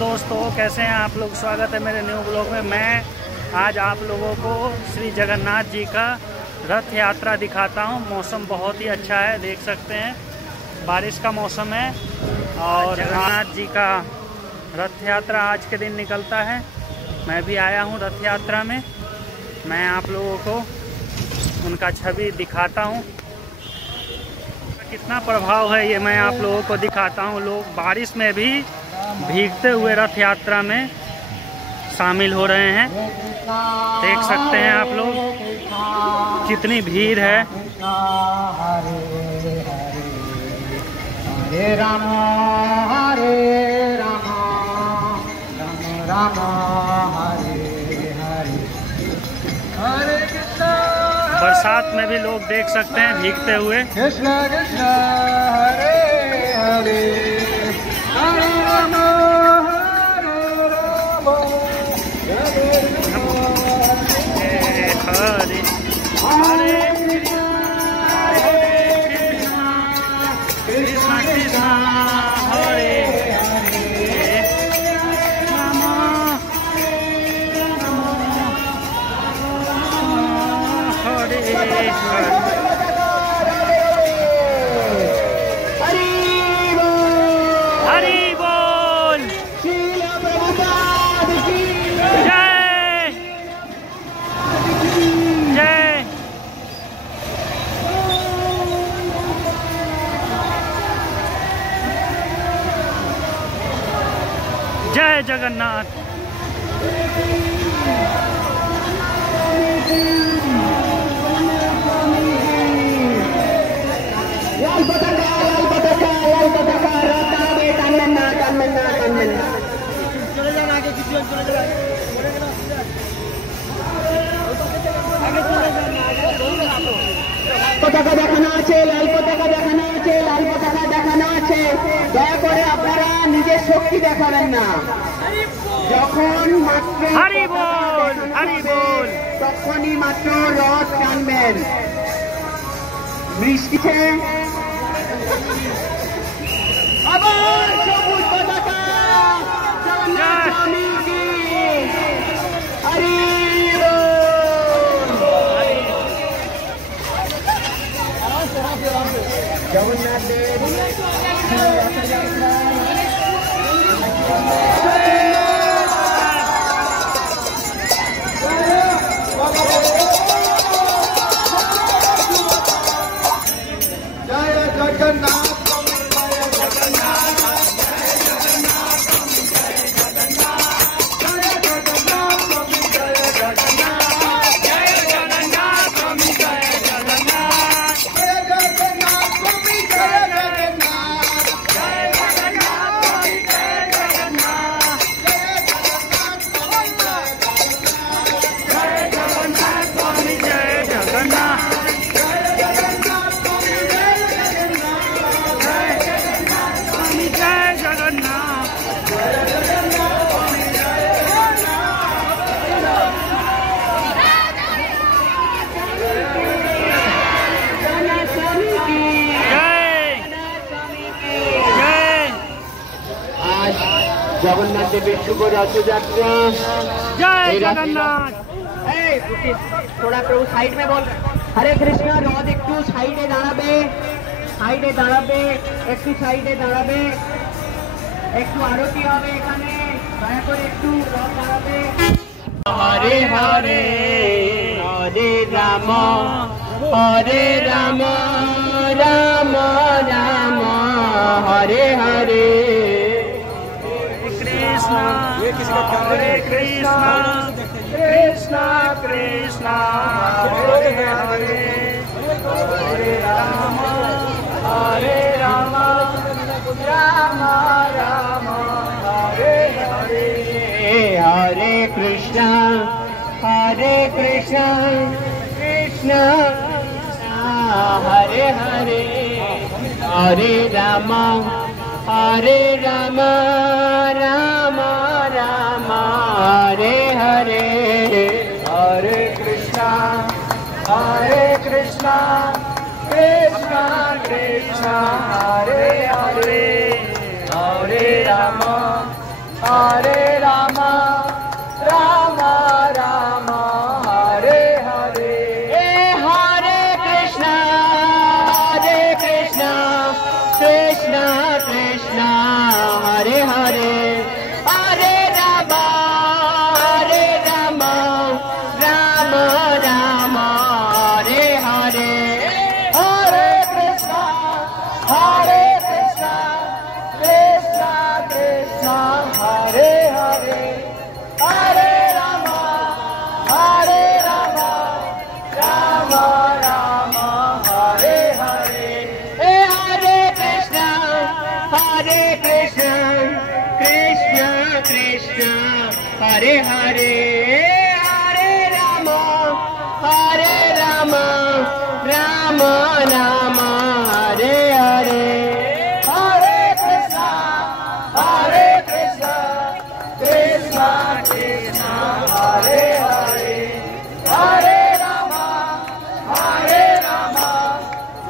दोस्तों कैसे हैं आप लोग। स्वागत है मेरे न्यू ब्लॉग में। मैं आज आप लोगों को श्री जगन्नाथ जी का रथ यात्रा दिखाता हूं। मौसम बहुत ही अच्छा है, देख सकते हैं बारिश का मौसम है और जगन्नाथ जी का रथ यात्रा आज के दिन निकलता है। मैं भी आया हूं रथ यात्रा में। मैं आप लोगों को उनका छवि दिखाता हूं। कितना प्रभाव है ये मैं आप लोगों को दिखाता हूं। लोग बारिश में भी भीगते हुए रथ यात्रा में शामिल हो रहे हैं। देख सकते हैं आप लोग कितनी भीड़ है। हरे राम हरे राम राम राम हरे हरे हरे कृष्णा। बरसात में भी लोग देख सकते हैं भीगते हुए। कृष्णा कृष्णा हरे हरे हरे राम हरे राम हरे हरे कृष्णा कृष्णा हरे हरे राम हरे हरे। जय जगन्नाथ। लाल पताका रत्ता में कानन चले जाना आगे चले जाना पताका দেখানো আছে, লাল পতাকা দেখানো আছে, লাল পতাকা দেখানো আছে। দয়া করে আপনারা নিজের শক্তি দেখাবেন না। যখন মাত্র হরি বল হরি বল তখনই মাত্র রথ টানবেন। বৃষ্টিতে আবার সবুজ পতাকা জগন্নাথ স্বামী কি হরি जगन्नाथ देव जय जगन्नाथ। जगन्नाथ देव शुभ रथ यात्रा। जय जगन्नाथ। थोड़ा प्रभु साइड में बोल। हरे कृष्णा। रथ একটু সাইডে দাঁড়াবে, সাইডে দাঁড়াবে, একটু সাইডে দাঁড়াবে। একটু আরতি হবে এখানে, দয়া করে একটু রথ দাঁড়াবে। হরে হরে হরে রাম হরে রাম রাম রাম হরে হরে हरे Krishna Krishna Krishna Hare Hare Hare Ram Ram Ram Hare Hare Hare Krishna Krishna Hare Hare Hare Ram Ram Ram Ram Hare Hare Hare Krishna Krishna Krishna Hare Hare Hare Ram Hare Rama, Rama Rama, Hare Hare. Hare Krishna, Krishna Krishna, Hare Hare. Hare Rama, Rama Rama, Hare Hare. Hare Krishna, Krishna Krishna, Hare Hare. Hare Rama, Rama Rama, Hare Hare. Hare Krishna, Krishna Krishna, Hare Hare. Hare Rama, Rama Rama, Hare Hare. Hare Krishna, Krishna Krishna, Hare Hare. Hare Rama,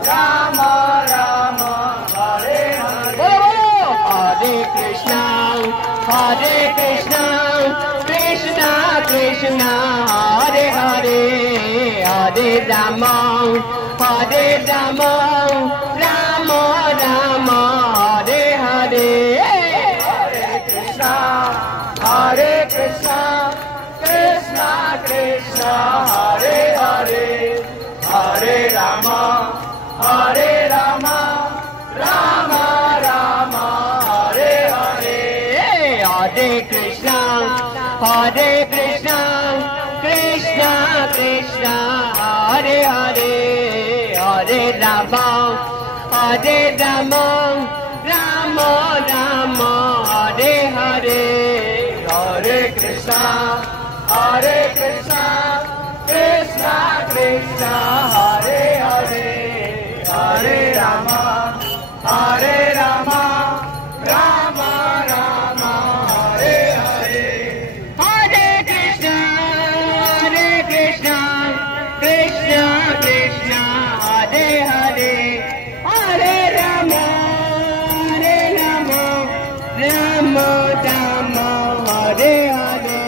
Rama Rama, Hare Hare. Hare Krishna, Krishna Krishna, Hare Hare. Hare Rama, Rama Rama, Hare Hare. Hare Krishna, Krishna Krishna, Hare Hare. Hare Rama, Rama Rama, Hare Hare. Hare Krishna, Krishna Krishna, Hare Hare. Hare Rama, Rama Rama, Hare Hare. Hare Krishna, Krishna Krishna, Hare Hare. Hare Rama, Rama Rama, Hare Hare. Hare Krishna, Krishna Krishna, Hare Hare. Hare Rama, Rama Rama, Hare Hare.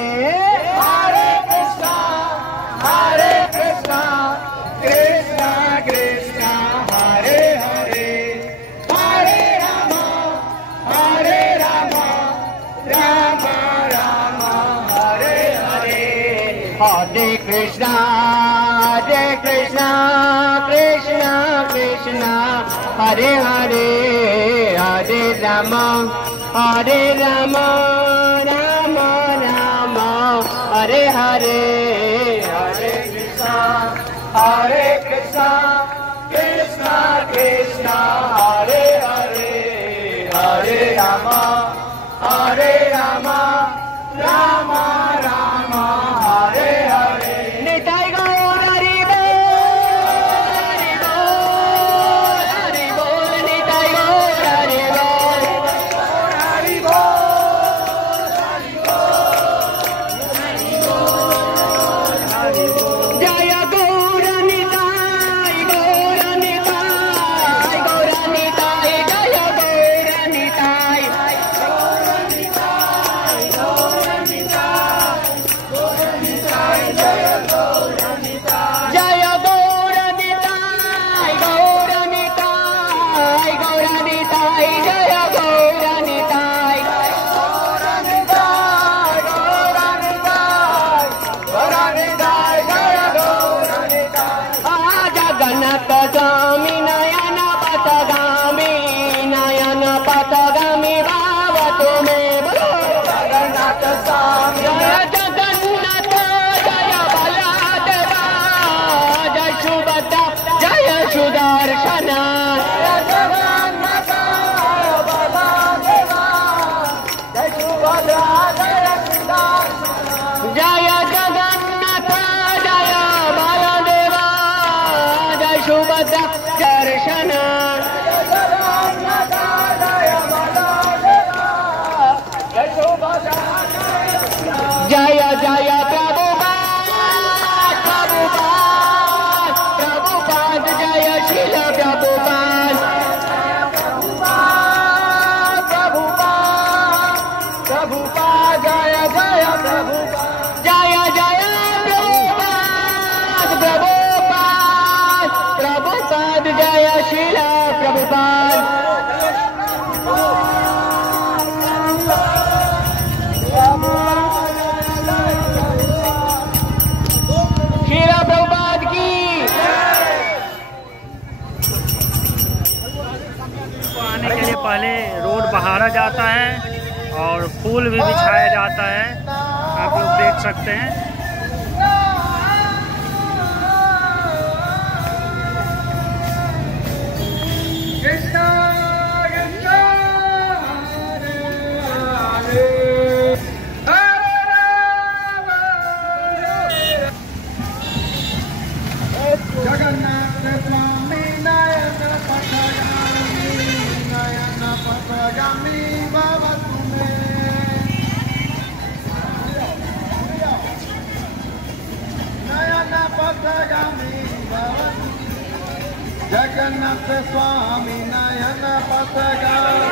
Hare Krishna, Krishna Krishna, Hare Hare. Hare Rama, Rama Rama, Hare Hare. Hare Krishna, Krishna Krishna, Hare Hare. Hare Rama, Rama Rama, Hare Hare. Hare Krishna, Krishna Krishna, Hare Hare. Hare Rama, Rama Rama, Hare Hare. Nitai Gaur Hari Bol, Nitai Gaur Hari Bol. Jaya Gaur Nitai, Jaya Gaur Nitai. Jaya Gaur Nitai, Jaya Gaur Nitai. Jagannath Swami Nayana Patagami, Baba Tume Bolo. Jagannath Swami, Jagannath, Jaya Baladeva, Jaya Subhadra, Jaya Sudarshana. Jagannath, Jaya Baladeva, Jaya Subhadra, Jaya Sudarshana. Jaya Jagannath, Jaya Baladeva, Jaya Subhadra, Darshana. Jaya Jaya Prabhupada, Jaya Srila Prabhupada. जय जय प्रभुपाद, जय जय प्रभुपाद, प्रभुपाद, प्रभुपाद, जय श्रील प्रभुपाद। श्रील प्रभुपाद की। आने के लिए पहले रोड बहारा जाता है और फूल भी बिछाया जाता है, आप लोग देख सकते हैं। जगन्नाथ स्वामी नयन पथगामी, नयन पथगामी भवतु मे, नयन पथगामी भवतु, जगन्नाथ स्वामी नयन पथगामी।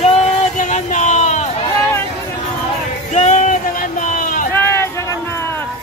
जय जगन्नाथ, जय जगन्नाथ, जय जगन्नाथ।